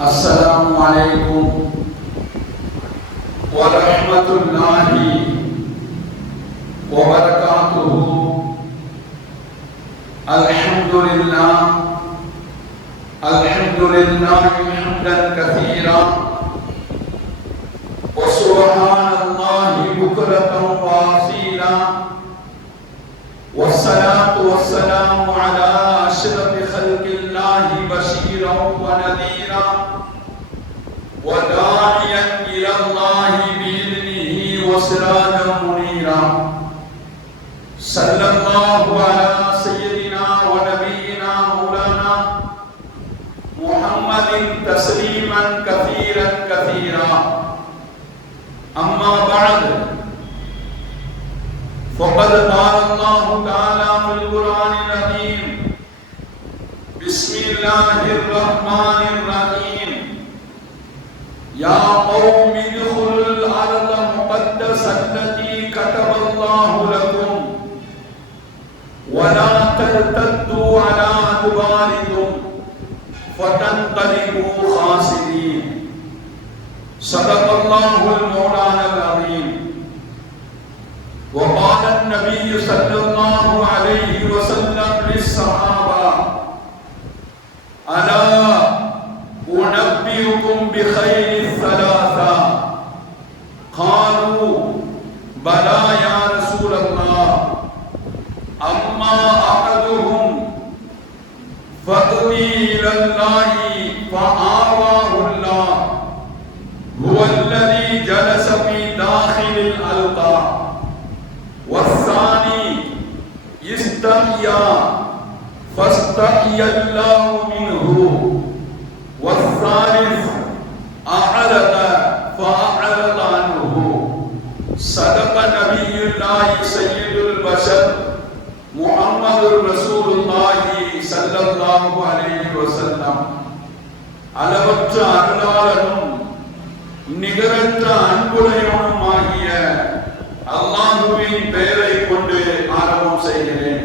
السلام عليكم ورحمة الله وبركاته. الحمد لله الحمد لله حمدا كثيرا. وسبحان الله بكرة وأصيلا. والصلاة والسلام على أشرف خلق الله بشيرا ونذيرا. وداعيا إلى الله بإذنه وسراجا منيرا. صلى الله على سيدنا ونبينا مولانا محمد تسليما كثيرا كثيرا. أما بعد، فقد قال الله تعالى في القرآن العظيم بسم الله الرحمن الرحيم. يا قوم ادخلوا الأرض المقدسة التي كتب الله لكم ولا ترتدوا على أدباركم فتنقلبوا خاسرين. صدق الله المولانا العظيم. وقال النبي صلى الله عليه وسلم للصحابة الذي جلس في داخل الألقى والثاني استحيا فاستحيا الله منه والثالث أعرض فأعرض عنه صدق نبي الله سيد البشر محمد رسول الله صلى الله عليه وسلم அளவற்ற அருளாளனும் நிகரற்ற அன்புடையவனும் ஆகிய அல்லாஹுவின் பெயரை கொண்டு ஆரம்பம் செய்கிறேன்.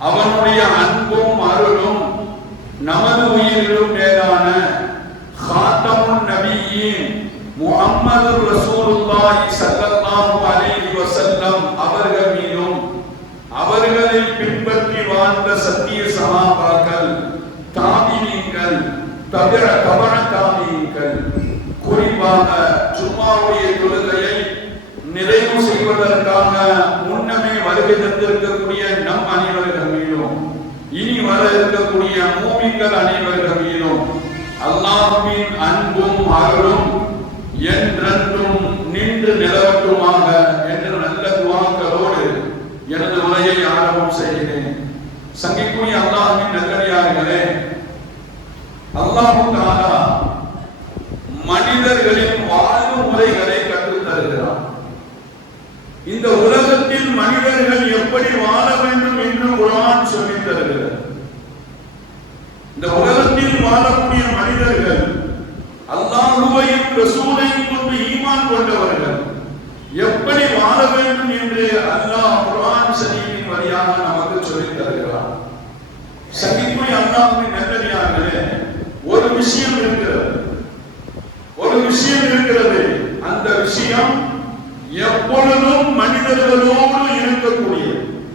அவனுடைய அன்பும் அருளும் நமது உயிரிலும் மேலான ஹாத்தமுன் நபியின் முஹம்மது ரசூலுல்லாஹி ஸல்லல்லாஹு அலைஹி வஸல்லம் அவர்கள் மீதும் அவர்களை பின்பற்றி வாழ்ந்த சத்திய சகாபாக்கள் தாபினீங்கள் தவிர தவற கொள்வதற்கான முன்னமே வருகை தந்திருக்கக்கூடிய நம் அனைவர்கள் மீதும் இனி வர இருக்கக்கூடிய மூமிக்கள் அனைவர்கள் மீதும் அல்லாஹ்வின் அன்பும் அருளும் என்றென்றும் நின்று நிலவட்டுமாக என்ற நல்ல துவாக்களோடு எனது உரையை ஆரம்பம் செய்கிறேன். சங்கிக்குரிய அல்லாஹ்வின் நல்லடியார்களே அல்லாஹு மனிதர்களின் வாழ்வு முறைகளை கற்றுத் தருகிறார் இந்த உலகத்தில் மனிதர்கள் எப்படி வாழ வேண்டும் என்று குரான் சொல்லித் தருகிறது இந்த உலகத்தில் வாழக்கூடிய மனிதர்கள் அல்லாஹுவையும் ரசூலையும் கொண்டு ஈமான் கொண்டவர்கள் எப்படி வாழ வேண்டும் என்று அல்லாஹ் குரான் ஷரீஃபின் வழியாக நமக்கு சொல்லித் தருகிறார் சகிப்புரை அல்லாஹ்வின் நல்லடியார்களே ஒரு விஷயம் இருக்கிறது. ஒரு விஷயம் இருக்கிறது. அந்த விஷயம் எப்பொழுதும் மனிதர்களோடு இருக்கக்கூடியது.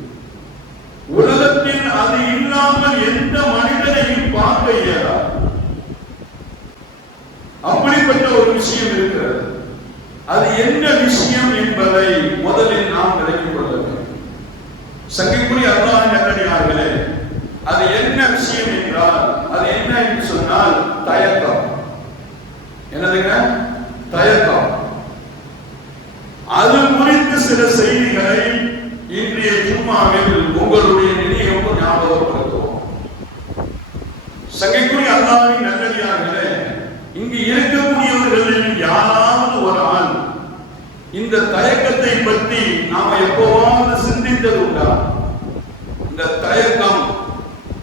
உலகத்தில் அது இல்லாமல் எந்த மனிதனையும் பார்க்க இயலாது. அப்படிப்பட்ட ஒரு விஷயம் இருக்கிறது. அது என்ன விஷயம் என்பதை முதலில் நாம் விளக்கிக் கொள்ள வேண்டும். சங்கிக்குரிய அல்லாஹ் நல்லடியார்களே அது என்ன விஷயம் என்றால் அது என்ன என்று சொன்னால் தயக்கம். என்னதுங்க? தயக்கம். அது குறித்து சில செய்திகளை இன்றைய ஜும்மாவில் உங்களுடைய நினைவுக்கு ஞாபகப்படுத்துவோம். சங்கைக்குரிய அல்லாவின் நல்லடியார்களே இங்கு இருக்கக்கூடியவர்களில் யாராவது ஒரு ஆள் இந்த தயக்கத்தை பற்றி நாம எப்போவாவது சிந்தித்தது உண்டா இந்த தயக்கம்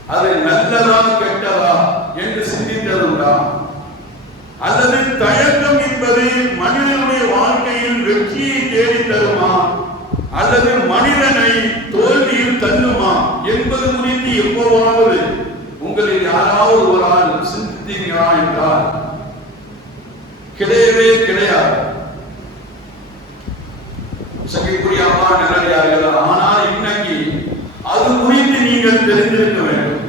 அது நல்லதா கெட்டதா என்று சிந்தித்தது உண்டா அல்லது தயக்கம் என்பது மனிதனுடைய வாழ்க்கையில் வெற்றியை தேடி தருமா? அல்லது மனிதனை தோல்வியில் தள்ளுமா என்பது குறித்து எப்போவாவது உங்களில் யாராவது ஒரு ஆள் சிந்தி- என்றால் கிடையவே கிடையாது. சகைக்குரிய அம்மா நல்லடியார்கள் ஆனால் இன்னைக்கு அது குறித்து நீங்கள் தெரிந்திருக்க வேண்டும்.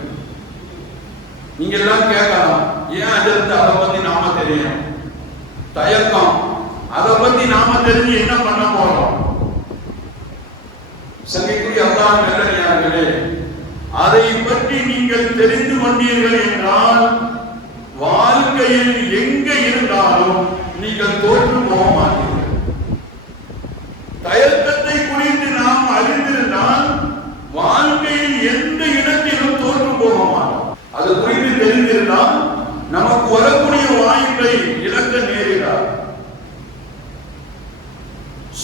நீங்க எல்லாம் கேட்கலாம் ஏன் அதிலிருந்து அதை பத்தி நாம தெரியும்? தயக்கம். அதை பத்தி நாம தெரிஞ்சு என்ன பண்ண போறோம்? சங்கைக்குரிய அம்மா நல்லடியார்களே அதை பற்றி நீங்கள் தெரிந்து கொண்டீர்கள் என்றால் வாழ்க்கையில் எங்க இருந்தாலும் நீங்கள் தோற்று போக மாட்டீர்கள் தயக்கத்தை குறித்து நாம் அறிந்திருந்தால் வாழ்க்கையில் எந்த இடத்திலும் தோற்று போக மாட்டோம் அது குறித்து தெரிந்திருந்தால் நமக்கு வரக்கூடிய வாய்ப்பை இழக்க நேரிடார்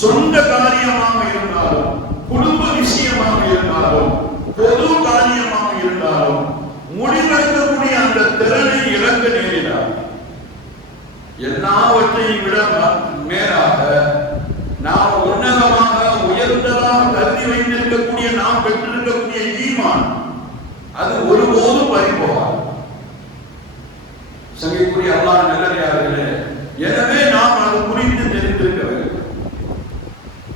சொந்த காரியமாக இருந்தாலும் குடும்ப விஷயமாக இருந்தாலும் பொது காரியமாக இருந்தாலும் முடிவெடுக்கக்கூடிய அந்த திறனை இழக்க நேரிடார் எல்லாவற்றையும் விட மேலாக நாம் உன்னதமாக உயர்ந்ததாக கருதி வைத்திருக்கக்கூடிய நாம் பெற்றிருக்கக்கூடிய ஈமான் அது ஒருபோதும் பறிப்போவார் சங்கைக்குரிய அல்லாத நல்லடியார்களே எனவே நாம் அது குறித்து தெரிந்திருக்க வேண்டும்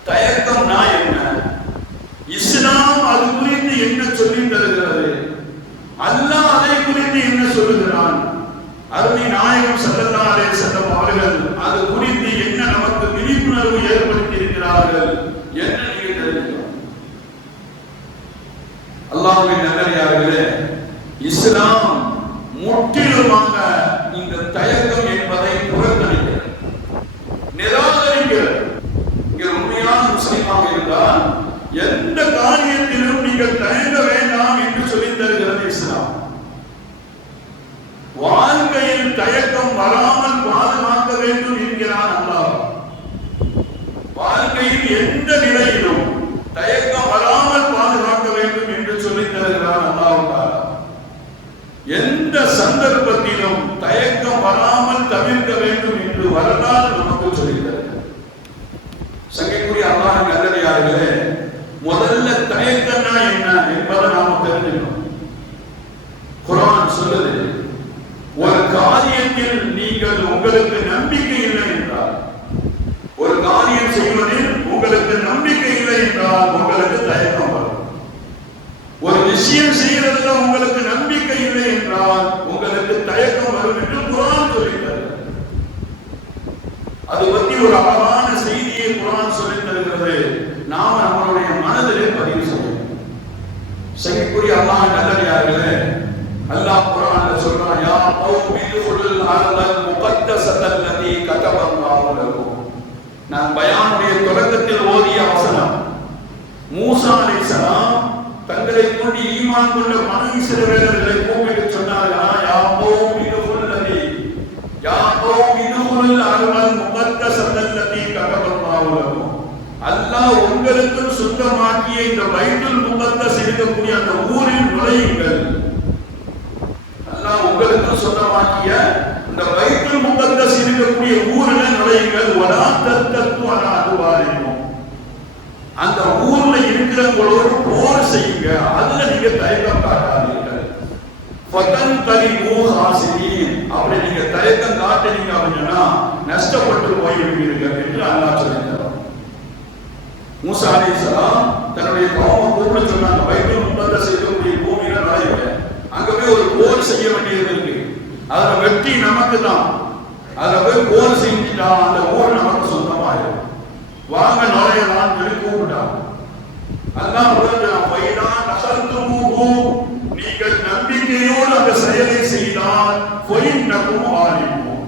தயக்கம்னா என்ன இஸ்லாம் அது குறித்து என்ன சொல்லி தருகிறது? அல்லாஹ் அதை குறித்து என்ன சொல்லுகிறான்? அருணி நாயகம் ஸல்லல்லாஹு அலைஹி அவர்கள் அது குறித்து என்ன நமக்கு விழிப்புணர்வு ஏற்படுத்தி இருக்கிறார்கள் என்ன நீங்க தெரிவிக்கிறோம் அல்லாஹுவின் நல்லடியார்களே இஸ்லாம் முற்றிலுமாக இந்த தயக்கம் என்பதை புறக்கணிக்கிறது நிராகரிக்கிறது இங்க உண்மையான முஸ்லிமாக இருந்தால் எந்த காரியத்திலும் நீங்கள் தயங்க வேண்டாம் என்று சொல்லித் தருகிறது இஸ்லாம் வாழ்க்கையில் தயக்கம் வராமல் பாதுகாக்க வேண்டும் என்கிறான் அல்லாஹ். வாழ்க்கையில் எந்த நிலையிலும் தயக்கம் வராமல் பாதுகாக்க வேண்டும் என்று சொல்லித் தருகிறான் அல்லாஹ் தஆலா. எந்த சந்தர்ப்பத்திலும் தயக்கம் வராமல் தவிர்க்க வேண்டும் என்று வரலாறு நமக்கு சொல்லித் தருகிறது சங்கைக்குரிய அல்லாஹ் நல்லடியார்களே முதல்ல தயக்கம்னா என்ன என்பதை நாம தெரிஞ்சுக்கணும் குர்ஆன் சொல்லுது ஒரு காரியத்தில் நீங்கள் உங்களுக்கு நம்பிக்கை இல்லை என்றால் ஒரு காரியம் செய்வதில் உங்களுக்கு நம்பிக்கை இல்லை என்றால் உங்களுக்கு தயக்கம் வரும் ஒரு விஷயம் செய்யறதுல உங்களுக்கு நம்பிக்கை இல்லை என்றால் உங்களுக்கு தயக்கம் வரும் என்று குரான் சொல்லித்தரு அது பத்தி ஒரு அழகான செய்தியை குரான் சொல்லித் தருகிறது நாம நம்மளுடைய மனதிலே பதிவு செய்யணும் சங்கிக்குரிய அல்லாஹ் நல்லடியார்களே அல்லாஹ் குர்ஆன்ல சொல்றான் யா கௌமி துல் அர்தல் முகத்தஸத்தல் லதி கதபல்லாஹு லக்கும் நான் பயானுடைய தொடக்கத்தில் ஓதிய வசனம் மூசா அலைஹிஸ்ஸலாம் தங்களை கொண்டு ஈமான் கொண்ட மனு இஸ்ரவேலர்களை கூப்பிட்டு சொன்னார்களா யா கௌமி துல் லதி யா கௌமி துல் அர்தல் முகத்தஸத்தல் லதி கதபல்லாஹு லக்கும் அல்லாஹ் உங்களுக்கும் சொந்தமாக்கிய இந்த பைத்துல் முகத்தஸ் இருக்கக்கூடிய அந்த ஊரில் நுழையுங்கள் அல்லாஹ் உங்களுக்கும் சொந்தமாக்கிய இந்த பைத்துல் முகத்தஸ் இருக்கக்கூடிய ஊரில் நுழையுங்கள் வலா தத்தத்து அலா அதுவாரிக்கும் அந்த ஊர்ல இருக்கிறவங்களோடு போர் செய்யுங்க அதுல நீங்க தயக்கம் காட்டாதீர்கள் ஃபதன் தலிபு ஹாசிரீன் அப்படி நீங்க தயக்கம் காட்டுனீங்க அப்படின்னா நஷ்டப்பட்டு போய்விடுவீர்கள் என்று அல்லாஹ் சொல்லிட்டார் மூசா அலைஹிஸ்ஸலாம் தன்னுடைய கௌம கூப்பிட்டு சொன்னாங்க பைபிள் முப்பத்த செய்யக்கூடிய பூமியில நுழையுங்க அங்க போய் ஒரு கோல் செய்ய வேண்டியது இருக்கு. அதுல வெட்டி நமக்கு தான். அதுல போய் கோல் செஞ்சுட்டா அந்த ஊர் நமக்கு சொந்தமாயிடும் வாங்க நுழையலாம் சொல்லி கூப்பிட்டாங்க அல்லாஹ் புரிஞ்சான் வைனா நகர்த்துமூஹு நீங்கள் நம்பிக்கையோடு அந்த செயலை செய்தால் பொய்னக்கும் ஆரிப்போம்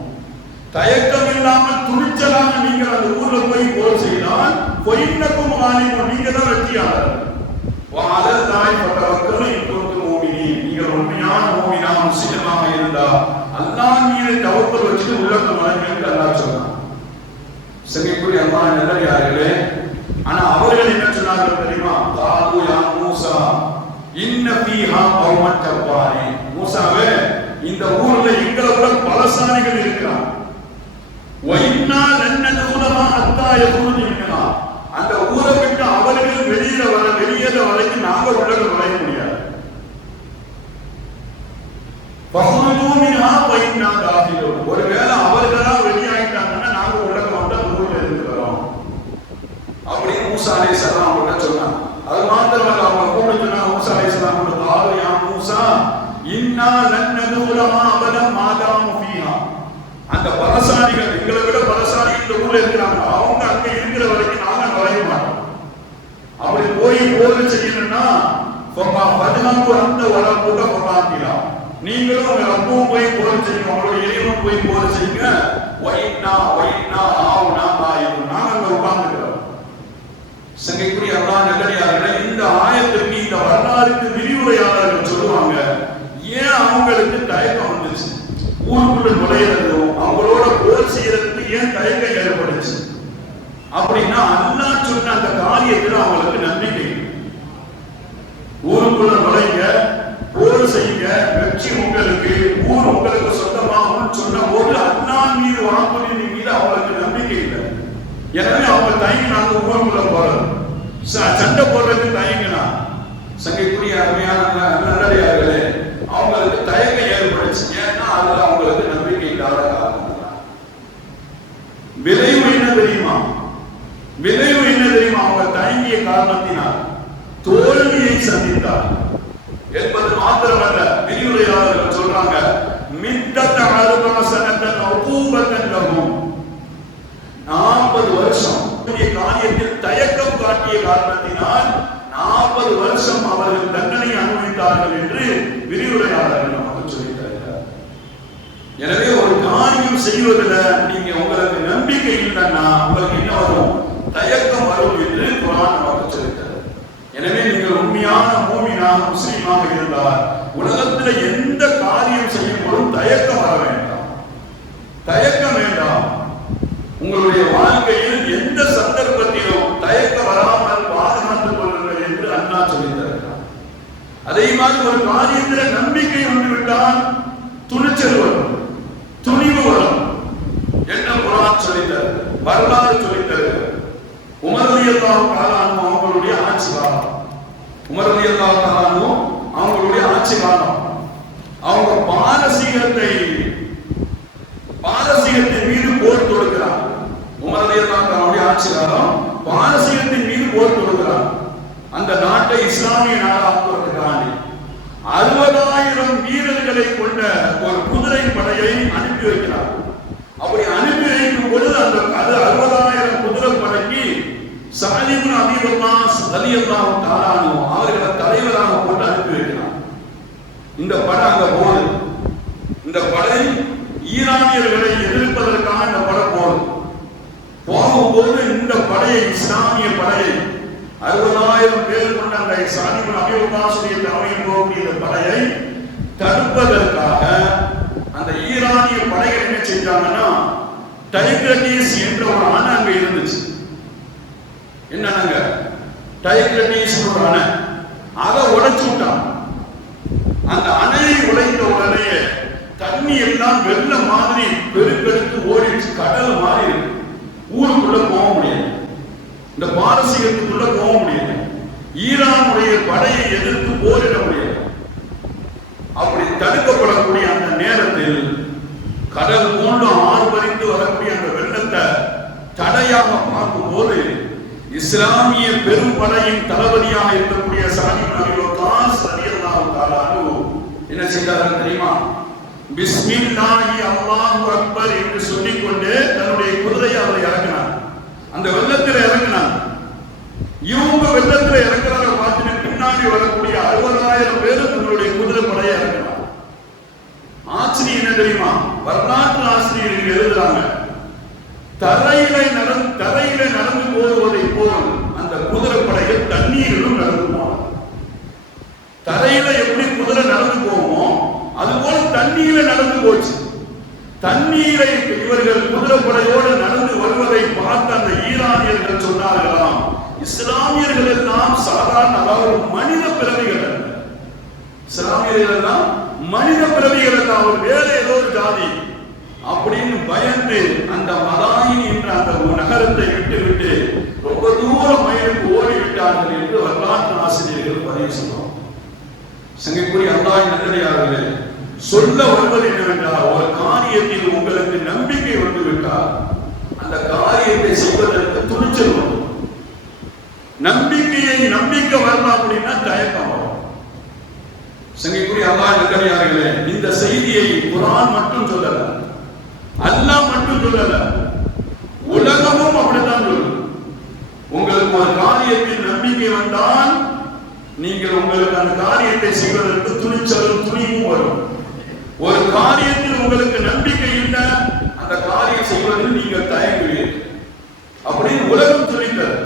தயக்கம் இல்லாமல் துணிச்சலாக நீங்கள் அந்த ஊர்ல போய் போர் செய்தால் பொய்னக்கும் ஆலிமும் நீங்க தான் வெற்றியாளர். வாழல் தாய் பட்டவர்களும் உண்மையான மூமினா முஸ்லிமாக இருந்தா அல்லாஹ் மீது தவக்கல் வச்சுட்டு உள்ளத்தை வழங்கிட்டு அல்லாஹ் சொன்னான். சங்கைக்குரிய அல்லாஹ் நல்லடியார்களே ஆனா அவர்கள் என்ன சொன்னார்கள் தெரியுமா? காலு யா மூசா இன்ன ஃபீஹா கௌமன் ஜப்பாரி மூசாவே இந்த ஊர்ல எங்களை விட பலசாலிகள் இருக்கிறான். வைன்னா லன்னது உலமா அத்தா யகுருஜு மின்ஹா அந்த ஊரை விட்டு அவர்கள் வெளியில வர வெளியேற வரைக்கும் நாங்க உள்ளக நுழைய முடியாது ஃபஹ்ருஜூ மின்ஹா ஃபஇன்னா தாஹிலூன் ஒருவேளை அவர்களா வெளியாயிட்டாங்கன்னா நாங்க உலகம் வந்து அந்த ஊர்ல இருக்கிறோம் அப்படின்னு மூசா சலாம் அவங்க சொன்னாங்க. அது மாத்திரமல்ல அவங்க கூட சொன்னாங்க மூசா அலைஹிஸ்ஸலாம் கூட காலு யா மூசா இன்னா லன் நதுலமா அபதம் மாதாமு ஃபீஹா. அந்த பலசாலிகள் எங்களை விட பலசாலி இந்த ஊர்ல இருக்கிறாங்க. அவங்க அங்க இருக்கிற வரைக்கும் நாங்க நுழைய மாட்டோம். அப்படி போய் போர் செய்யணும்னா ஃபமா அந்த வர புக ஃபமாத்திலா நீங்களும் உங்க அப்பவும் போய் போர் செய்யுங்க உங்களோட இறைவனும் போய் போர் செய்யுங்க. ஒயிட்னா ஒயிட்னா ஆவுனா ஆயிரும் நாங்க அங்க உட்கார்ந்துக்கிறோம். சங்கைக்குரிய அல்லா நல்லடியார்களே இந்த ஆயத்திற்கு இந்த வரலாறுக்கு விரிவுரையாளர்கள் சொல்லுவாங்க ஏன் அவங்களுக்கு தயக்கம் வந்துச்சு? ஊருக்குள்ள நுழையிறதும் அவங்களோட போர் செய்யறதுக்கு ஏன் தயக்கம் ஏற்படுச்சு அப்படின்னா அல்லா சொன்ன அந்த காரியத்துல அவங்களுக்கு நம்பிக்கை. ஊருக்குள்ள நுழைங்க செய்யுங்க வெற்றி உங்களுக்கு ஊர் உங்களுக்கு சொந்தமாகும் சொன்ன போது அண்ணா மீது வாக்குறுதி மீது அவங்களுக்கு நம்பிக்கை இல்லை. எனவே அவங்க தயங்கினாங்க ஊருக்குள்ள போறது. சண்டை போடுறதுக்கு தயங்கினா. சங்கைக்குரிய அருமையான நல்ல- நல்லடியார்களே அவங்களுக்கு தயக்கம் ஏற்படுச்சு ஏன்னா அதுல அவங்களுக்கு நம்பிக்கை இல்லாத காரணம். விளைவு என்ன தெரியுமா? விளைவு என்ன தெரியுமா? அவங்க தயங்கிய காரணத்தினால் தோல்வியை சந்தித்தார் விரிவுரையாளர்கள் சொல்றாங்க. மித்தத்த அருகாசனத்தன் ஒப்பூபத்தன் நாற்பது வருஷம் காரியத்தில் தயக்கம் காட்டிய காரணத்தினால் நாற்பது வருஷம் அவர்கள் தண்டனை அனுபவித்தார்கள் என்று விரிவுரையாளர்கள் நமக்கு தருகிறார் எனவே ஒரு காரியம் செய்வதில் நீங்க உங்களுக்கு நம்பிக்கை இல்லைன்னா உங்களுக்கு என்ன வரும்? தயக்கம் வரும் என்று குரான் நமக்கு எனவே நீங்கள் உண்மையான மூமினாக முஸ்லீமாக இருந்தால் உலகத்தில் எந்த காரியம் செய்யும் போதும் தயக்கம் வர வேண்டாம். தயக்கம் வேண்டாம். உங்களுடைய வாழ்க்கையில் எந்த சந்தர்ப்பத்திலும் தயக்கம் வராமல் பாதுகாத்துக் கொள்ளுங்கள் என்று அண்ணா சொல்லித் தருகிறார். அதே மாதிரி ஒரு காரியத்தில் நம்பிக்கை வந்துவிட்டால் துணிச்சல் வரும் துணிவு வரும். என்ன குரான் சொல்லித்தரு வரலாறு சொல்லித்தரு உமர் ரலியல்லாஹு அவங்களுடைய ஆட்சி காலம். உமர் ரலியல்லாஹு அவங்களுடைய ஆட்சி காலம். அவங்க பாரசீகத்தை பாரசீகத்தின் மீது போர் தொடுக்கிறார். உமரதேதான் அவருடைய ஆட்சி காலம் பாரசீகத்தின் மீது போர் தொடுக்கிறார். அந்த நாட்டை இஸ்லாமிய நாடாக்குவதற்காண்டி அறுபதாயிரம் வீரர்களை கொண்ட ஒரு குதிரை படையை அனுப்பி வைக்கிறார். அப்படி அனுப்பி வைக்கும் பொழுது அந்த அது அறுபதாயிரம் குதிரை படைக்கு சாலிமுன் அபீபுல்லாஸ் ரலி அல்லாஹு தாலானு அவர்களை தலைவராக போட்டு அனுப்பி வைக்கிறார். இந்த படை அங்க போகுது. இந்த படை ஈரானியர்களை எதிர்ப்பதற்காக இந்த படை போகுது. போகும்போது இந்த படையை இஸ்லாமிய படையை அறுபதாயிரம் பேர் கொண்ட அந்த சாலிமுன் அபிவகாசுடைய தலைமையில் போகக்கூடிய இந்த படையை தடுப்பதற்காக அந்த ஈரானிய படைகள் என்ன செஞ்சாங்கன்னா டைக்ரட்டிஸ் என்ற ஒரு அணை அங்க இருந்துச்சு. என்னங்க டைக்ரட்டிஸ் சொல்ற அணை அதை உடைச்சு விட்டான். அந்த அணையை உடைந்த உடனே தண்ணி எல்லாம் வெள்ளம் மாதிரி பெருக்கெடுத்து ஓடிடுச்சு கடல் மாதிரி ஊருக்குள்ள போக முடியாது. இந்த பாரசீகத்துக்குள்ள போக முடியாது. ஈரானுடைய படையை எதிர்த்து போரிட முடியாது. அப்படி தடுக்கப்படக்கூடிய அந்த நேரத்தில் கடல் போன்று ஆர்ப்பரித்து வரக்கூடிய அந்த வெள்ளத்தை தடையாக பார்க்கும்போது இஸ்லாமிய பெரும்படையின் தளபதியாக இருக்கக்கூடிய சாதி காஸ் ரலியல்லாஹு தஆலா என்ன செய்தார்கள் தெரியுமா? பிஸ்மில்லாஹி அல்லாஹு அக்பர் என்று சொல்லிக்கொண்டு தன்னுடைய குதிரையை அவர் இறங்கினார் அந்த வெள்ளத்தில் இறங்கினார் இவங்க வெள்ளத்தில் இறங்குறத பார்த்துட்டு பின்னாடி வரக்கூடிய அறுபதாயிரம் பேர் தன்னுடைய குதிரை படையை இறங்கினார் ஆசிரியர் என்ன தெரியுமா? வரலாற்று ஆசிரியர் எழுதுறாங்க. தரையில நடந்த கரையில நடந்து போவதை போல் அந்த குதிரை தண்ணீரிலும் நடந்து போனார் தரையில எப்படி குதிரை நடந்து போவோம் அது போல தண்ணீரில நடந்து போச்சு. தண்ணீரை இவர்கள் குதிரைப்படையோடு நடந்து வருவதை பார்த்த அந்த ஈரானியர்கள் சொன்னார்களாம் இஸ்லாமியர்கள் எல்லாம் சாதாரண அதாவது மனித பிறவிகள் அல்ல. இஸ்லாமியர்கள் எல்லாம் மனித பிறவிகள் அல்ல அவர் வேற ஏதோ ஒரு ஜாதி. அப்படின்னு பயந்து அந்த மதாயின் என்ற அந்த நகரத்தை விட்டு விட்டு ரொம்ப தூரம் மயிலுக்கு ஓடிவிட்டார்கள் என்று வரலாற்று ஆசிரியர்கள் பதிவு சொன்னோம் சங்கைக்குரிய அல்லாஹ் நல்லடியார்களே சொல்ல வருவது என்னவென்றால் ஒரு காரியத்தில் உங்களுக்கு நம்பிக்கை வந்துவிட்டால் அந்த காரியத்தை செய்வதற்கு துணிச்சல் வரும். நம்பிக்கையை நம்பிக்கை வரலாம் அப்படின்னா தயக்கம் சங்கைக்குரிய அல்லா நல்லடியார்களே இந்த செய்தியை குரான் மட்டும் சொல்லலாம் அல்லாஹ் மட்டும் சொல்லல. உலகமும் அப்படித்தான் சொல்லும் உங்களுக்கு ஒரு காரியத்தில் நம்பிக்கை வந்தால் நீங்கள் உங்களுக்கு அந்த காரியத்தை செய்வதற்கு துணிச்சலும் துணிவும் வரும். ஒரு காரியத்தில் உங்களுக்கு நம்பிக்கை இல்லை அந்த காரியம் செய்வதில் நீங்கள் தயங்குவீர்கள். அப்படின்னு உலகம் துணித்தது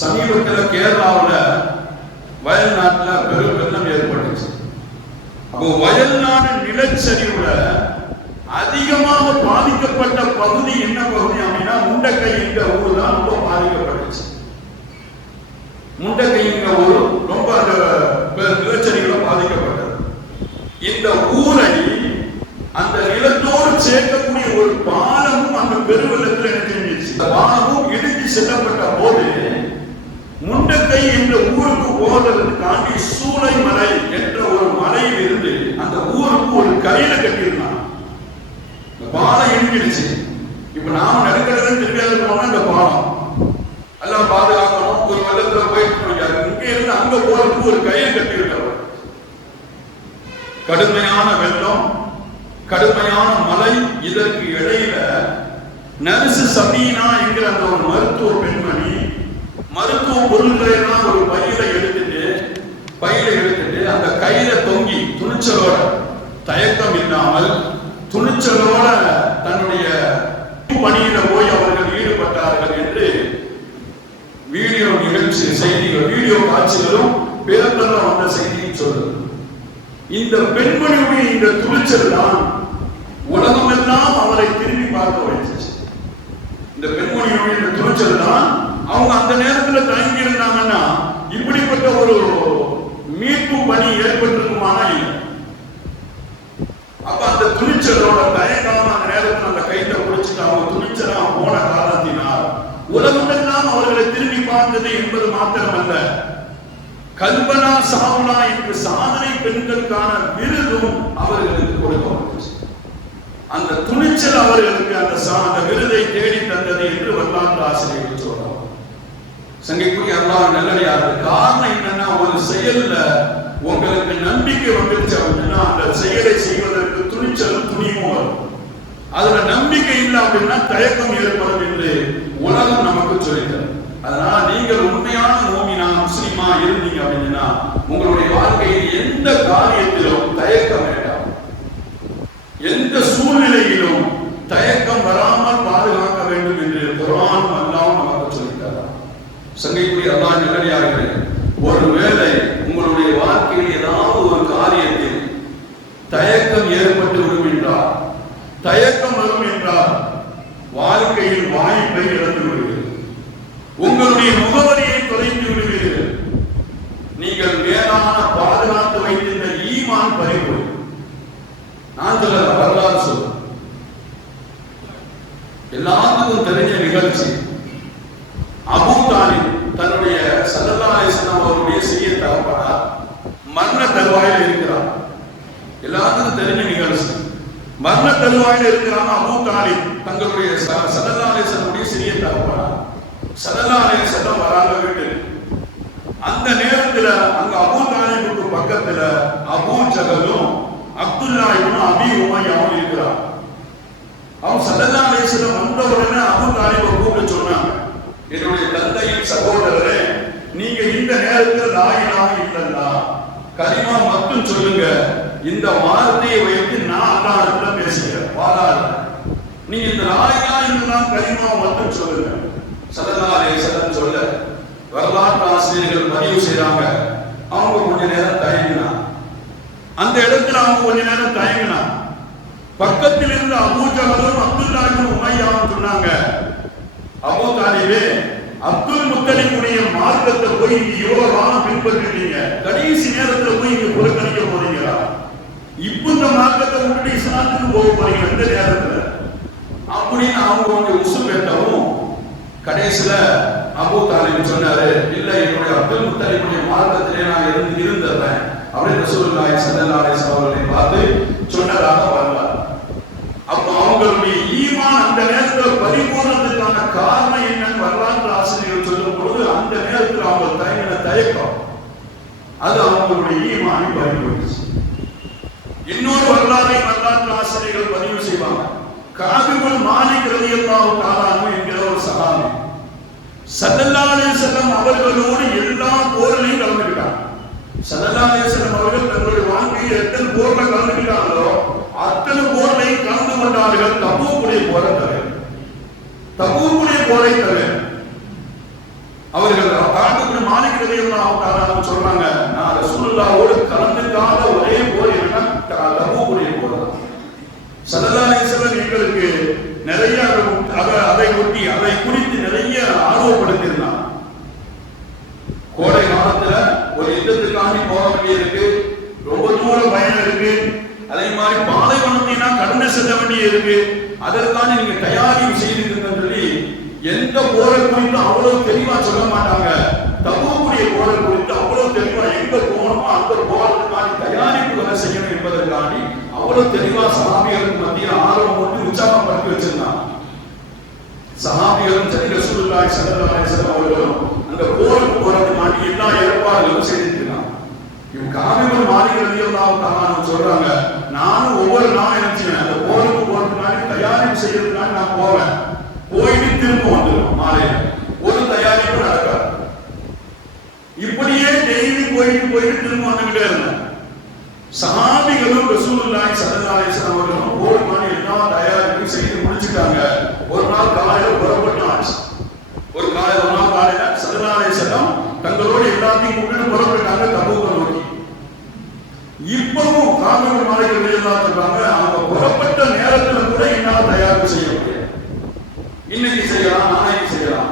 சமீபத்தில் கேரளாவில் வயல் நாட்டில் பெரும் வெள்ளம் ஏற்பட்டுச்சு. அப்போ வயல் நாடு நிலச்சரிவுல அதிகமாக பாதிக்கப்பட்ட பகுதி என்ன பகுதி அப்படின்னா முண்டக்கை என்ற ஊர் தான் ரொம்ப பாதிக்கப்பட்டுச்சு. முண்டக்கை என்ற ஊர் ரொம்ப அந்த நிலச்சரிவுல பாதிக்கப்பட்டது. இந்த ஊரை அந்த நிலத்தோடு சேர்க்கக்கூடிய ஒரு பாலமும் அந்த பெருவெள்ளத்தில் என்ன இந்த பாலமும் இடித்து செல்லப்பட்ட போது முண்டக்கை என்ற ஊருக்கு போவதற்காண்டி சூளை மலை என்ற ஒரு மலையில் இருந்து அந்த ஊருக்கு ஒரு கரையில கட்டியிருந்தாங்க. பாலம் இடிஞ்சிடுச்சு. இப்ப நாம நெருக்கடலும் தெரியாத போனா இந்த பாலம். எல்லாம் பாதுகாக்கணும். ஒரு வெள்ளத்துல போயிட்டு முடியாது இங்க இருந்து அங்க போறதுக்கு ஒரு கையை கட்டி இருக்கிறவர் கடுமையான வெள்ளம் கடுமையான மலை இதற்கு இடையில நர்சு சபீனா என்கிற அந்த ஒரு மருத்துவ பெண்மணி மருத்துவ பொருள்களை எல்லாம் ஒரு பையில எடுத்துட்டு பையில எடுத்துட்டு அந்த கையில தொங்கி துணிச்சலோட தயக்கம் இல்லாமல் துணிச்சலோட தன்னுடைய பணியில போய் அவர்கள் ஈடுபட்டார்கள் என்று வீடியோ நிகழ்ச்சி செய்திகள் வீடியோ காட்சிகளும் பேப்பர்ல வந்த செய்தியும் சொல்லுது. இந்த பெண்மணியுடைய இந்த துணிச்சல் தான் உலகமெல்லாம் அவரை திரும்பி பார்க்க வைச்சிச்சு. இந்த பெண்மணியுடைய இந்த துணிச்சல் தான் அவங்க அந்த நேரத்துல தங்கி இருந்தாங்கன்னா இப்படிப்பட்ட ஒரு மீட்பு பணி ஏற்பட்டிருக்குமானா இல்லை. அப்ப அந்த துணிச்சலோட தயங்காம அந்த நேரத்துல அந்த கையில பிடிச்சிட்டு அவங்க துணிச்சலா போன காரணத்தினால் உலகமெல்லாம் அவர்களை திரும்பி பார்த்தது என்பது மாத்திரமல்ல. கல்பனா சாவுனா என்று சாதனை பெண்களுக்கான விருதும் அவர்களுக்கு கொடுக்கப்பட்டுச்சு. அந்த துணிச்சல் அவர்களுக்கு அந்த சா- அந்த விருதை தேடி தந்தது என்று வரலாற்று ஆசிரியர்கள் சொல்றாங்க. சங்கைக்குரிய அல்லாஹ் நல்லடியார்கள் காரணம் என்னன்னா ஒரு செயல்ல உங்களுக்கு நம்பிக்கை வந்துருச்சு அப்படின்னா அந்த செயலை செய்வதற்கு துணிச்சலும் துணிவும் வரும். அதுல நம்பிக்கை இல்லை அப்படின்னா தயக்கம் ஏற்படும் என்று உலகம் நமக்கு சொல்லித்தரும் அதனால நீங்கள் உண்மையான மூமினா முஸ்லிமா இருந்தீங்க அப்படின்னா உங்களுடைய வாழ்க்கையில் எந்த காரியத்திலும் தயக்கம் வேண்டாம். எந்த சூழ்நிலையிலும் தயக்கம் வராமல் பாதுகாக்க வேண்டும் என்று குரான் அல்லாஹ் நமக்கு சொல்லித்தார் சங்கைக்குரிய அல்லாஹ் நல்லடியார்களே ஒருவேளை உங்களுடைய வாழ்க்கையில் ஏதாவது ஒரு காரியத்தில் தயக்கம் ஏற்பட்டு விடும் என்றால் தயக்கம் வரும் என்றால் வாழ்க்கையில் வாய்ப்பை இழந்து விடுவீர்கள் உங்களுடைய முகவரியை தொலைத்து விடுவீர்கள் நீங்கள் மேலான பாதுகாத்து வைத்திருந்த ஈமான் பறிபோய் நான் சொல்ல வரலாறு சொல்ல எல்லாத்துக்கும் தெரிஞ்ச நிகழ்ச்சி அபூ தாலிப் தன்னுடைய சல்லல்லாஹு அலைஹி வஸல்லம் அவருடைய சிறிய தகப்பனார் மரண தருவாயில் இருக்கிறார் எல்லாத்துக்கும் தெரிஞ்ச நிகழ்ச்சி மரண தருவாயில் இருக்கிறாங்க அபூ தாலிப் தங்களுடைய ச- சல்லல்லாஹு சிறிய தகவலா சல்லல்லாஹு அலைஹி வராங்க வீட்டு. அந்த நேரத்துல அங்க அபூ தாலிபுக்கு பக்கத்துல அபூ ஜகலும் அப்துல்லாயும் அபி உமையாவும் அவன் சல்லல்லாஹு அலைஹி வந்த உடனே அபூ தாலிபை கூப்பிட்டு சொன்னாங்க. என்னுடைய தந்தையின் சகோதரரே நீங்க இந்த நேரத்தில் லா இல்லைன்னா கரிமா மட்டும் சொல்லுங்க. இந்த வார்த்தையை வைத்து நான் அதாரத்துல பேசுகிறேன். வாழாத நீங்க இந்த லா இலாஹ நான் கலிமா மட்டும் சொல்லுங்க. சல்லல்லாஹு சதன் சொல்ல வரலாற்று ஆசிரியர்கள் பதிவு செய்யறாங்க அவங்க கொஞ்ச நேரம் தயங்கினா. அந்த இடத்துல அவங்க கொஞ்ச நேரம் தயங்கினா. பக்கத்தில் இருந்த அபூஜகலும் அப்துல் இப்னு உமையாவும் சொன்னாங்க அபூ தாலிபே அப்துல் முத்தலிபுடைய மார்க்கத்தை போய் இங்க இவ்வளவு காலம் பின்பற்றிட்டீங்க கடைசி நேரத்துல போய் இங்க புறக்கணிக்க போறீங்களா? இப்ப இந்த மார்க்கத்தை விட்டுட்டு இஸ்லாத்துக்கு போக போறீங்க எந்த நேரத்துல? அப்படின்னு அவங்க கொஞ்சம் உசு பெற்றவும் கடைசியில அபு தாலிம் சொன்னாரு இல்ல என்னுடைய அப்துல் முத்தலிபுடைய மார்க்கத்திலே நான் இருந்து இருந்தேன் அப்படின்னு ரசூலுல்லாஹி ஸல்லல்லாஹு அலைஹி வஸல்லம் அவர்களை பார்த்து சொன்னதாக வரலாறு. அப்போ அவங்களுடைய ஈமான் அந்த நேரத்தில் பரிபூர்ணத்துக்கான காரணம் என்னன்னு வரலாற்று ஆசிரியர்கள் சொல்லும் பொழுது அந்த நேரத்தில் அவங்க தயங்கின தயக்கம். அது அவங்களுடைய ஈமானை பறிபோயிடுச்சு. இன்னொரு வரலாறை வரலாற்று ஆசிரியர்கள் பதிவு செய்வாங்க. காபிபுல் மாலிக் ரலியல்லாஹு தஆலா என்கிற ஒரு சஹாபி ஸல்லல்லாஹு அலைஹி வஸல்லம் அவர்களோடு எல்லா போரிலையும் கலந்துக்கிட்டாங்க. ஸல்லல்லாஹு அலைஹி வஸல்லம் அவர்கள் தங்களுடைய வாழ்க்கையில் எத்தனை போர்ல கலந்துக்கிட்டாங்களோ அத்தனை போர்லையும் கலந்து கொண்டார்கள். தபூக்குடைய போரை தவிர. தபூக்குடைய போரை தவிர. அவர்கள் காபிபுல் மாலிக் ரலியல்லாஹு தஆலா சொல்றாங்க நான் ரசூலுல்லாஹோடு கலந்து ஒரே போர் என்னன்னா தபூக்குடைய போர் தான் ஸல்லல்லாஹு எங்களுக்கு நிறைய அதை- ஒட்டி அதை குறித்து நிறைய ஆர்வப்படுத்தியிருந்தான் கோடை காலத்துல ஒரு யுத்தத்துக்காண்டி போக வேண்டியிருக்கு. ரொம்ப தூரம் பயணம் இருக்கு. அதே மாதிரி பாலைவனத்தினா கடந்து செல்ல வேண்டிய இருக்கு அதற்கான நீங்க தயாரிப்பு செய்திருக்கீங்கன்னு சொல்லி எந்த போரை குறித்தும் அவ்வளவு தெளிவா சொல்ல மாட்டாங்க. தப்பக்கூடிய போரை குறித்து தெளிவா எங்க போகணுமோ அந்த போறதுக்காண்டி தயாரிப்புகளை செய்யணும் என்பதற்காண்டி அவ்வளவு தெளிவா சஹாபிகளுக்கு ஆர்வம் கொண்டு உற்சாகப்படுத்தி வச்சிருந்தாங்க சஹாபிகளும் சரி ரசூலுல்லாஹி ஸல்லல்லாஹு அலைஹி அவர்களும் அந்த போருக்கு போறதுக்காண்டி எல்லா ஏற்பாடுகளும் செய்திருக்கிறாங்க இவங்க காவிகள் மாலிக் சொல்றாங்க நானும் ஒவ்வொரு நாளும் நினைச்சேன் அந்த போருக்கு போறதுக்காண்டி தயாரிப்பு செய்யறதுக்காண்டி நான் போவேன் போயிட்டு திரும்ப வந்துடுவேன் மாலையில ஒரு தயாரிப்பு நடக்காது இப்படியே போயிட்டு போயிட்டு திரும்ப வந்துகிட்டே இருந்தேன் சஹாபிகளும் ரசூலுல்லாஹி ஸல்லல்லாஹு அலைஹி வஸல்லம் அவர்களும் போர்க்கான எல்லா தயாரிப்பும் செய்து முடிச்சிட்டாங்க ஒரு நாள் காலையில புறப்பட்டான் ஒரு காலை ஒரு நாள் காலையில ஸல்லல்லாஹு அலைஹி வஸல்லம் தங்களோட எல்லாத்தையும் கூப்பிட்டு புறப்பட்டாங்க தபூக்க நோக்கி இப்பவும் காவிரி மாலைகள் வெளியெல்லாம் சொல்றாங்க அவங்க புறப்பட்ட நேரத்துல கூட என்னால் தயாரிப்பு செய்ய முடியாது இன்னைக்கு செய்யலாம் நாளைக்கு செய்யலாம்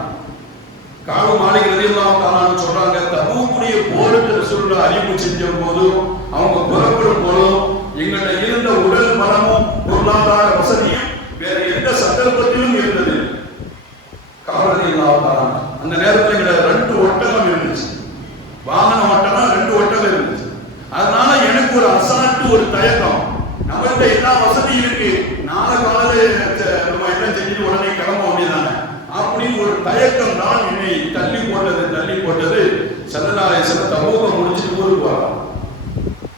காவு மாளிகை ரலியல்லாஹு தஆலான்னு சொல்றாங்க தபூக்குடைய போருக்கு ரசூல்ல அறிவிப்பு செஞ்ச போது அவங்க புறப்படும் போதும் எங்கள்ட்ட இருந்த உடல் மனமும் பொருளாதார வசதியும் வேற எந்த சந்தர்ப்பத்திலும் இருந்தது. காவல் ரலியல்லாஹு அந்த நேரத்துல எங்க ரெண்டு ஒட்டகம் இருந்துச்சு வாகன ஒட்டகம் ரெண்டு ஒட்டகம் இருந்துச்சு அதனால எனக்கு ஒரு அசால்ட்டு ஒரு தயக்கம் நம்மகிட்ட எல்லா வசதியும் இருக்கு நாளை காலையில அஹ், நம்ம என்ன செஞ்சுட்டு உடனே கிளம்ப வேண்டியதானே அப்படின்னு ஒரு தயக்கம் தான் என்னை தள்ளி போட்டது தள்ளி போட்டது சல்லல்லாஹு சில தபூக முடிச்சுட்டு ஊருக்கு வரலாம்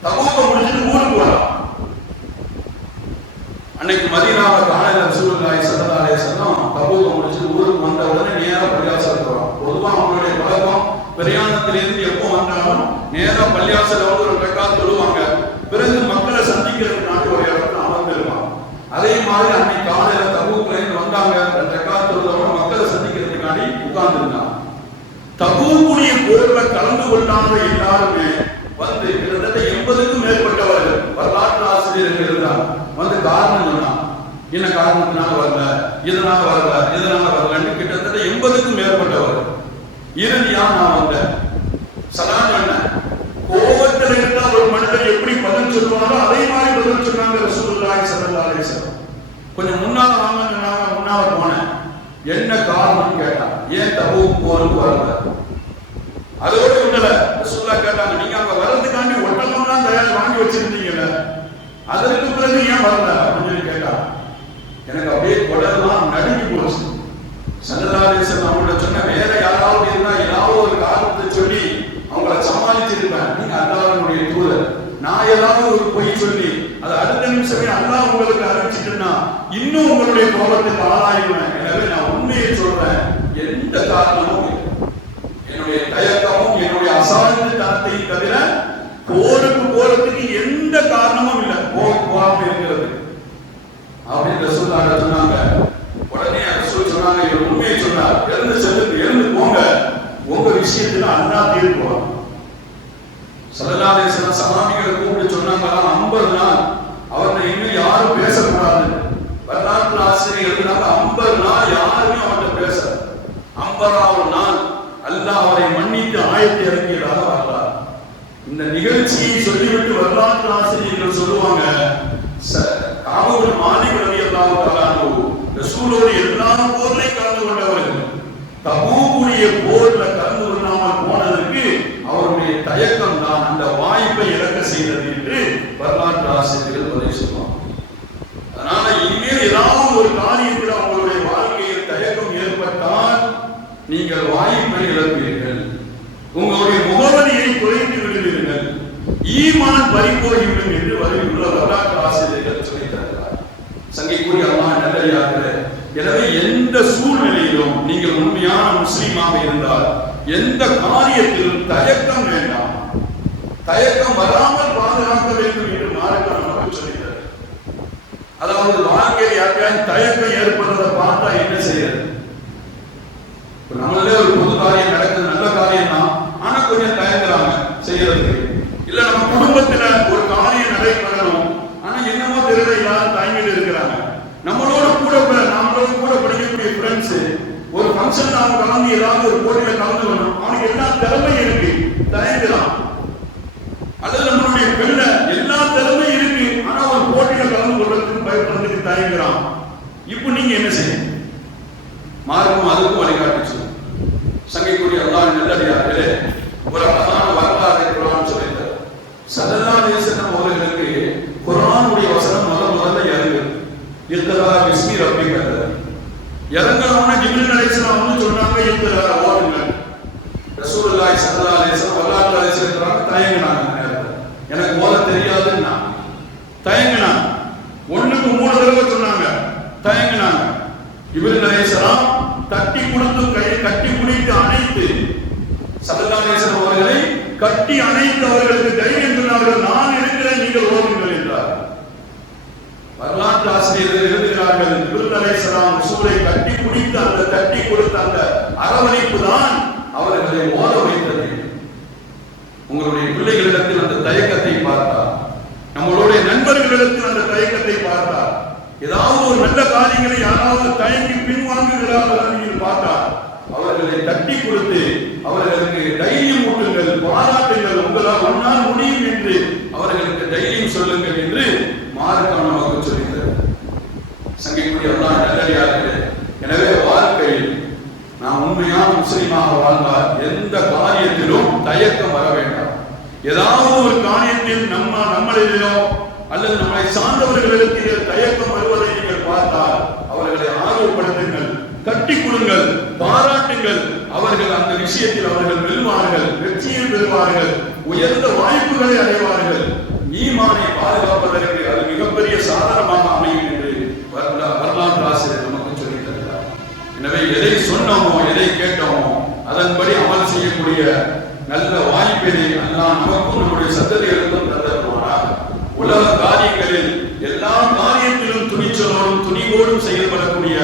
தபூக முடிச்சுட்டு ஊருக்கு வரலாம் அன்னைக்கு மதீனாவை காலையில ரசூலுல்லாஹி ஸல்லல்லாஹு அலைஹி வஸல்லம் தபூக முடிச்சுட்டு ஊருக்கு வந்த உடனே நேரா பள்ளியாசலுக்கு வரும் பொதுவா அவங்களுடைய பழக்கம் பிரயாணத்திலிருந்து எப்போ வந்தாலும் நேரா பள்ளியாசல வந்து ஒரு ரக்காத் தொழுவாங்க பிறகு மக்களை சந்திக்கிறதுக்காக ஒரு இடத்துல அமர்ந்திருப்பாங்க அதே மாதிரி அன்னைக்கு காலையில தபூக்ல இருந்து வந்தாங்க ரெண்டு ரக்காத் தொழுதோட மக்களை சந்திக்கிறதுக்காண்டி உட்கார்ந்துருந்தாங்க தபூக்குடைய போர்ல கலந்து கொள்ளாத எல்லாருமே வந்து கிட்டத்தட்ட எண்பதுக்கும் மேற்பட்டவர்கள் வரலாற்று ஆசிரியர்கள் இருந்தாங்க வந்து காரணம் சொன்னாங்க என்ன காரணத்தினால வரல? இதனால வரல? இதனால வரலன்னு கிட்டத்தட்ட எண்பதுக்கும் மேற்பட்டவர். இறுதியா நான் வந்தேன் சலாம் என்ன? கோபத்தில் இருந்தா ஒரு மனிதர் எப்படி பதில் சொல்லுவாரோ அதே மாதிரி பதில் சொன்னாங்க ரசூலுல்லாஹி ஸல்லல்லாஹு அலைஹி வஸல்லம். கொஞ்சம் முன்னால வாங்க சொன்னாங்க முன்னால போனேன். என்ன காரணம் கேட்டான் ஏன் தபு போருக்கு வரல? அதோட விடல ரசூல்லா கேட்டாங்க நீங்க அங்க வர்றதுக்காண்டி ஒட்டகம் தான் தயார் வாங்கி வச்சிருந்தீங்கல்ல? அதற்கு பிறகு ஏன் வரல அப்படின்னு சொல்லி கேட்டா எனக்கு அப்படியே குடலாம் நடுங்கி போச்சு. சல்லல்லாஹு அவங்கள சொன்ன வேற யாராவது இருந்தா ஏதாவது ஒரு காரணத்தை சொல்லி அவங்கள சமாளிச்சிருப்பேன் நீங்க அல்லாஹ்வுடைய தூதர். நான் ஏதாவது ஒரு பொய் சொல்லி அது அடுத்த நிமிஷமே அல்லாஹ் உங்களுக்கு அறிவிச்சிட்டுன்னா இன்னும் உங்களுடைய கோபத்துக்கு ஆளாயிருவேன் எனவே நான் உண்மையை சொல்றேன். எந்த காரணமும் என்னுடைய தயக்கமும் என்னுடைய அசால்ட்டு தனத்தையும் தவிர போருக்கு போறதுக்கு எந்த காரணமும் இல்லை போக போகாம இருக்கிறது அப்படின்னு ரசூலுல்லாஹ் சொன்னாங்க உடனே ரசூல் சொன்னாங்க இவர் உண்மையை சொன்னார் எழுந்து செல்லுங்க எழுந்து போங்க உங்க விஷயத்துல அண்ணா தீர்க்குவான் ஸல்லல்லாஹு சமாமிகளை கூப்பிட்டு சொன்னாங்களாம் 50 நாள். அவர்கிட்ட இன்னும் யாரும் பேசக்கூடாது. வரலாற்று ஆசிரியர் எழுதினாங்க 50 நாள் யாருமே அவர்கிட்ட பேச 50வது நாள் அல்லாஹ் அவரை மன்னித்து ஆயத்தை இறங்கியதாக வரலாறு. இந்த நிகழ்ச்சியை சொல்லிவிட்டு வரலாற்று ஆசிரியர்கள் சொல்லுவாங்க ச- மாலிக் ரவி தஆலா அன்ஹு ரசூலோடு எல்லா போர்லையும் கலந்து கொண்டவர்கள் தபூக்குடைய போர்ல கலந்து போனதற்கு அவருடைய தயக்கம் தான் அந்த வாய்ப்பை இழக்க செய்தது என்று வரலாற்று ஆசிரியர்கள் பதிவு சொல்லுவாங்க அதனால இனிமேல் ஏதாவது ஒரு காரியத்தில் அவங்களுடைய வாழ்க்கையில் தயக்கம் ஏற்பட்டால் நீங்கள் வாய்ப்பை இழப்பீர்கள். உங்களுடைய முகவரியை குறைந்து விடுவீர்கள். ஈமான் பறிப்போகிவிடும் என்று வருகின்ற வரலாற்று ஆசிரியர்கள் சொல்லித் தருகிறார் சங்கைக்குரிய அம்மா நல்லடியாக எனவே எந்த சூழ்நிலையிலும் நீங்கள் உண்மையான முஸ்லீமாக இருந்தால் எந்த காரியத்திலும் தயக்கம் வேண்டாம். தயக்கம் வராமல் பாதுகாக்க வேண்டும் என்று மார்க்கம் நமக்கு சொல்கிறது. அதாவது வாழ்க்கையில் யாருக்காவது தயக்கம் ஏற்படுறதை பார்த்தா என்ன செய்யறது? நம்மளே ஒரு பொது காரியம் நடக்குது நல்ல காரியம் தான். ஆனா கொஞ்சம் தயங்குறாங்க செய்யறதுக்கு இல்ல. நம்ம குடும்பத்துல ஒரு காரியம் நடைபெறணும். ஆனா என்னமோ தெரியல யாரும் தயங்கிட்டு இருக்கிறாங்க. நம்மளோட ஒரு ஃபங்க்ஷன் அவங்க கலந்து ஏதாவது ஒரு போட்டியில கலந்து வரணும் அவனுக்கு எல்லா திறமை இருக்கு. தயங்குறான். அல்லது நம்மளுடைய பெண்ண எல்லா திறமையும் இருக்கு. ஆனா ஒரு போட்டியில கலந்து கொள்றதுக்கு பயப்படுறதுக்கு தயங்குறான். இப்போ நீங்க என்ன செய்யும் மார்க்கம் அதுக்கும் வழிகாட்டுச்சு. சங்கைக்குரிய அல்லா நல்லடியார்களே ஒரு அழகான வரலாறை குரான் சொல்லியிருந்தார். சதல்லா தேசனம் அவர்களுக்கு குரானுடைய வசனம் முதல் முதல்ல இறங்கு இத்தலா விஸ்மி ரப்பிக்கிறது இறங்கணும்னா சொன்னாங்க இத்தரா ஓடுங்க ரசூலுல்லாஹி ஸல்லல்லாஹு அலைஹி வஸல்லம் வரலாற்று தயங்கினாங்க எனக்கு ஓத தெரியாதுன்னா. தயங்கினாங்க. ஒண்ணுக்கு மூணு தடவை சொன்னாங்க. தயங்கினாங்க. இவர்கள் அலைஹிஸ்ஸலாம் தட்டி கொடுத்து கட்டி குடித்து அணைத்து சல்லல்லாஹு அலைஹி அவர்களை கட்டி அணைத்து அவர்களுக்கு தைரியம் சொன்னார்கள் நான் இருக்கிறேன் நீங்கள் ஓடுங்கள் வரலாற்று ஆசிரியர்கள் எழுதுகிறார்கள் இப்ராஹிம் சூரை கட்டி குடித்து அந்த தட்டி கொடுத்த அந்த அரவணைப்பு தான் அவர்களை ஓத வைத்தது உங்களுடைய பிள்ளைகளிடத்தில் அந்த தயக்கத்தை பார்த்தார். நம்மளுடைய நண்பர்களிடத்தில் அந்த தயக்கத்தை பார்த்தார். ஏதாவது ஒரு நல்ல காரியங்களை யாராவது தயங்கி பின்வாங்குகிறார்கள் என்று பார்த்தார் அவர்களை தட்டி கொடுத்து அவர்களுக்கு தைரியம் ஊட்டுங்கள் பாராட்டுங்கள் உங்களால் ஒன்னால் முடியும் என்று அவர்களுக்கு தைரியம் சொல்லுங்கள் என்று மார்க்கம் சங்கைக்குரிய அல்லாஹ் நல்லடியார்களே எனவே வாழ்க்கையில் நாம் உண்மையான முஸ்லீமாக வாழ்ந்தால் எந்த காரியத்திலும் தயக்கம் வர வேண்டாம். ஏதாவது ஒரு காரியத்தில் நம்ம நம்மளிலோ அல்லது நம்மளை சார்ந்தவர்களுக்கு தயக்கம் வருவதை நீங்கள் பார்த்தால் அவர்களை ஆர்வப்படுத்துங்கள் கட்டி கொடுங்கள் பாராட்டுங்கள். அவர்கள் அந்த விஷயத்தில் அவர்கள் வெல்வார்கள் வெற்றியை பெறுவார்கள் உயர்ந்த வாய்ப்புகளை அடைவார்கள். ஈமானை பாதுகாப்பதற்கு அது மிகப்பெரிய சாதனமாக செய்யக்கூடிய நல்ல வாய்ப்பினை அல்லாஹ் நமக்கும் நம்முடைய சந்ததிகளுக்கும் தந்தருவாராக உலக காரியங்களில் எல்லா காரியத்திலும் துணிச்சலோடும் துணிவோடும் செயல்படக்கூடிய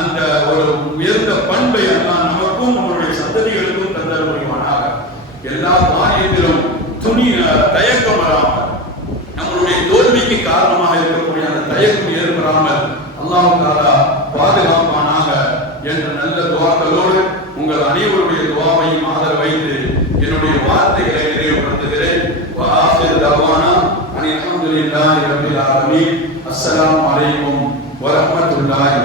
அந்த ஒரு உயர்ந்த பண்பை எல்லாம் நமக்கும் நம்முடைய சந்ததிகளுக்கும் தந்தருவானாக. எல்லா காரியத்திலும் துணி தயக்கம் வராமல் நம்மளுடைய தோல்விக்கு காரணமாக இருக்கக்கூடிய அந்த தயக்கம் ஏற்படாமல் அல்லாஹ் பாதுகாப்பானாக என்ற நல்ல துவாக்களோடு உங்கள் அனைவருடைய துவாவையும் ஆதரவு வைத்து என்னுடைய வார்த்தைகளை நிறைவுபடுத்துகிறேன். அனில் அஹமதுல்லாஹி ரபில் ஆலமீன். அஸ்ஸலாமு அலைக்கும் வரஹ்மத்துல்லாஹி